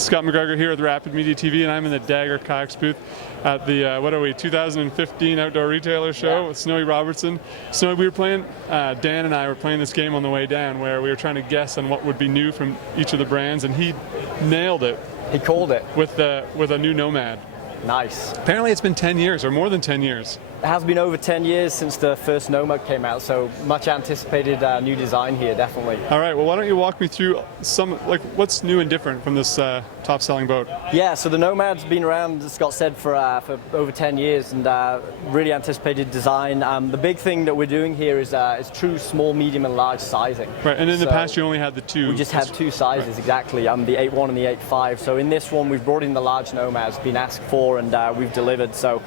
Scott McGregor here with Rapid Media TV, and I'm in the Dagger Kayaks booth at the 2015 Outdoor Retailer Show with Snowy Robertson. Snowy, we were playing, Dan and I were playing this game on the way down where we were trying to guess on what would be new from each of the brands, and he nailed it. He called it. With a new Nomad. Nice. Apparently it's been 10 years, or more than 10 years. It has been over 10 years since the first Nomad came out, so much anticipated new design here, definitely. All right, well, why don't you walk me through what's new and different from this top-selling boat? Yeah, so the Nomad's been around, as Scott said, for over 10 years, and really anticipated design. The big thing that we're doing here is true small, medium, and large sizing. Right, and in the past you only had the two. We just had two sizes, right. Exactly, the 8.1 and the 8.5. So in this one, we've brought in the large Nomad. It's been asked for, and we've delivered. So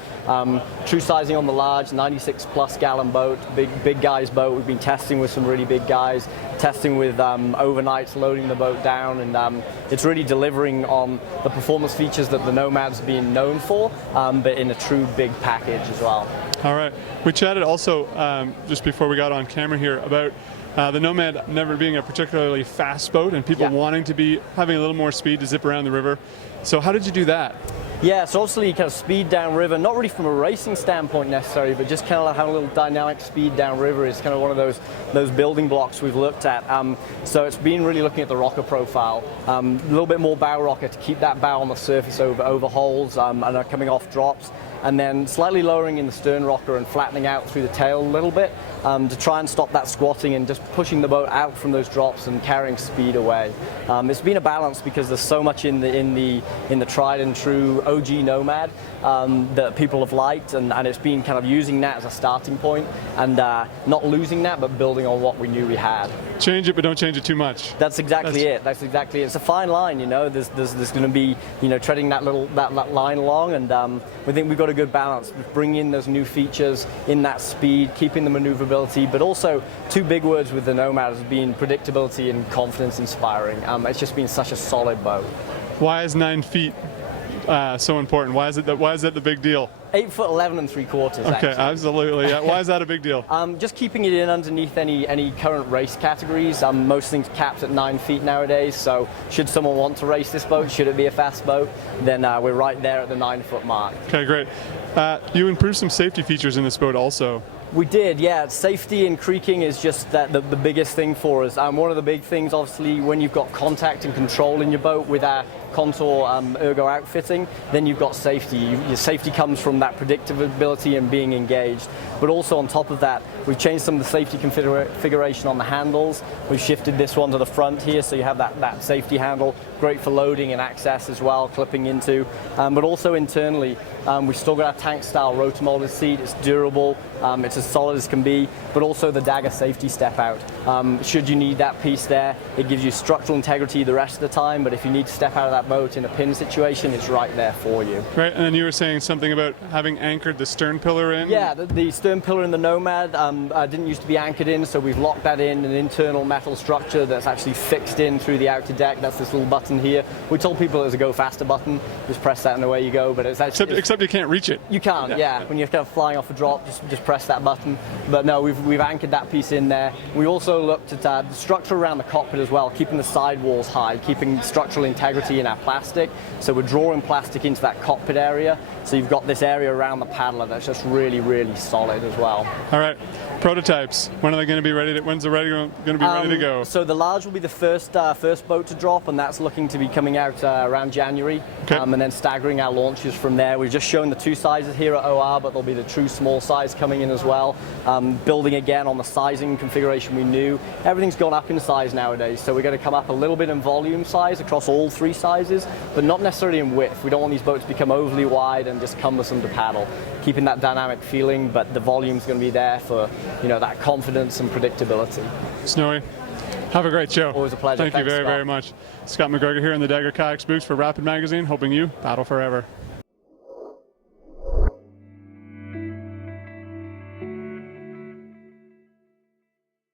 true sizing on the large, 96+ gallon boat, big guy's boat. We've been testing with some really big guys, testing with overnights, loading the boat down, and it's really delivering on the performance features that the Nomad's been known for, but in a true big package as well. All right. We chatted also just before we got on camera here about the Nomad never being a particularly fast boat and people wanting to be having a little more speed to zip around the river. So how did you do that? Yeah, so obviously kind of speed downriver, not really from a racing standpoint necessarily, but just kind of having a little dynamic speed downriver is kind of one of those building blocks we've looked at. So it's been really looking at the rocker profile, a little bit more bow rocker to keep that bow on the surface over holes and coming off drops, and then slightly lowering in the stern rocker and flattening out through the tail a little bit to try and stop that squatting and just pushing the boat out from those drops and carrying speed away. It's been a balance because there's so much in the tried and true OG Nomad that people have liked, and it's been kind of using that as a starting point and not losing that, but building on what we knew we had. Change it, but don't change it too much. That's exactly it. That's exactly it. It's a fine line, you know. There's going to be, you know, treading that line along, and we think we've got a good balance. Bringing in those new features in that speed, keeping the maneuverability, but also two big words with the Nomad has been predictability and confidence inspiring. It's just been such a solid boat. Why is 9 feet so important? Why is that the big deal? 8'11 3/4. Okay, actually. Absolutely. Why is that a big deal? Just keeping it in underneath any current race categories. Most things capped at 9 feet nowadays. So should someone want to race this boat, should it be a fast boat, then we're right there at the 9-foot mark. Okay, great. You improved some safety features in this boat also. We did, yeah. Safety and creaking is just the biggest thing for us. One of the big things, obviously, when you've got contact and control in your boat with our Contour ergo outfitting, then you've got safety. Your safety comes from that predictability and being engaged. But also on top of that, we've changed some of the safety configuration on the handles. We've shifted this one to the front here, so you have that safety handle, great for loading and access as well, clipping into. But also internally, we've still got our tank-style rotor-molded seat. It's durable, it's as solid as can be, but also the Dagger safety step-out. Should you need that piece there, it gives you structural integrity the rest of the time, but if you need to step out of that boat in a pin situation, it's right there for you. Right, and then you were saying something about having anchored the stern pillar in? Yeah, the stern pillar in the Nomad didn't used to be anchored in, so we've locked that in, an internal metal structure that's actually fixed in through the outer deck. That's this little button here. We told people there's a go faster button, just press that and away you go, but it's actually... Except you can't reach it. You can't, yeah. When you're kind of flying off a drop, just press that button. But no, we've anchored that piece in there. We also looked at the structure around the cockpit as well, keeping the sidewalls high, keeping structural integrity in our plastic. So we're drawing plastic into that cockpit area. So you've got this area around the paddler that's just really, really solid as well. All right. Prototypes. When are they going to be ready? When's the going to be ready to go? So the large will be the first boat to drop, and that's looking to be coming out around January. Okay. And then staggering our launches from there. We've just shown the two sizes here at OR, but there'll be the true small size coming in as well. Building again on the sizing configuration we knew. Everything's gone up in size nowadays, so we're going to come up a little bit in volume size across all three sizes, but not necessarily in width. We don't want these boats to become overly wide and just cumbersome to paddle. Keeping that dynamic feeling, but the volume's going to be there for, you know, that confidence and predictability. Snowy, have a great show. Always a pleasure. Thank you very, very much. Scott McGregor here in the Dagger Kayaks booth for Rapid Magazine, hoping you paddle forever.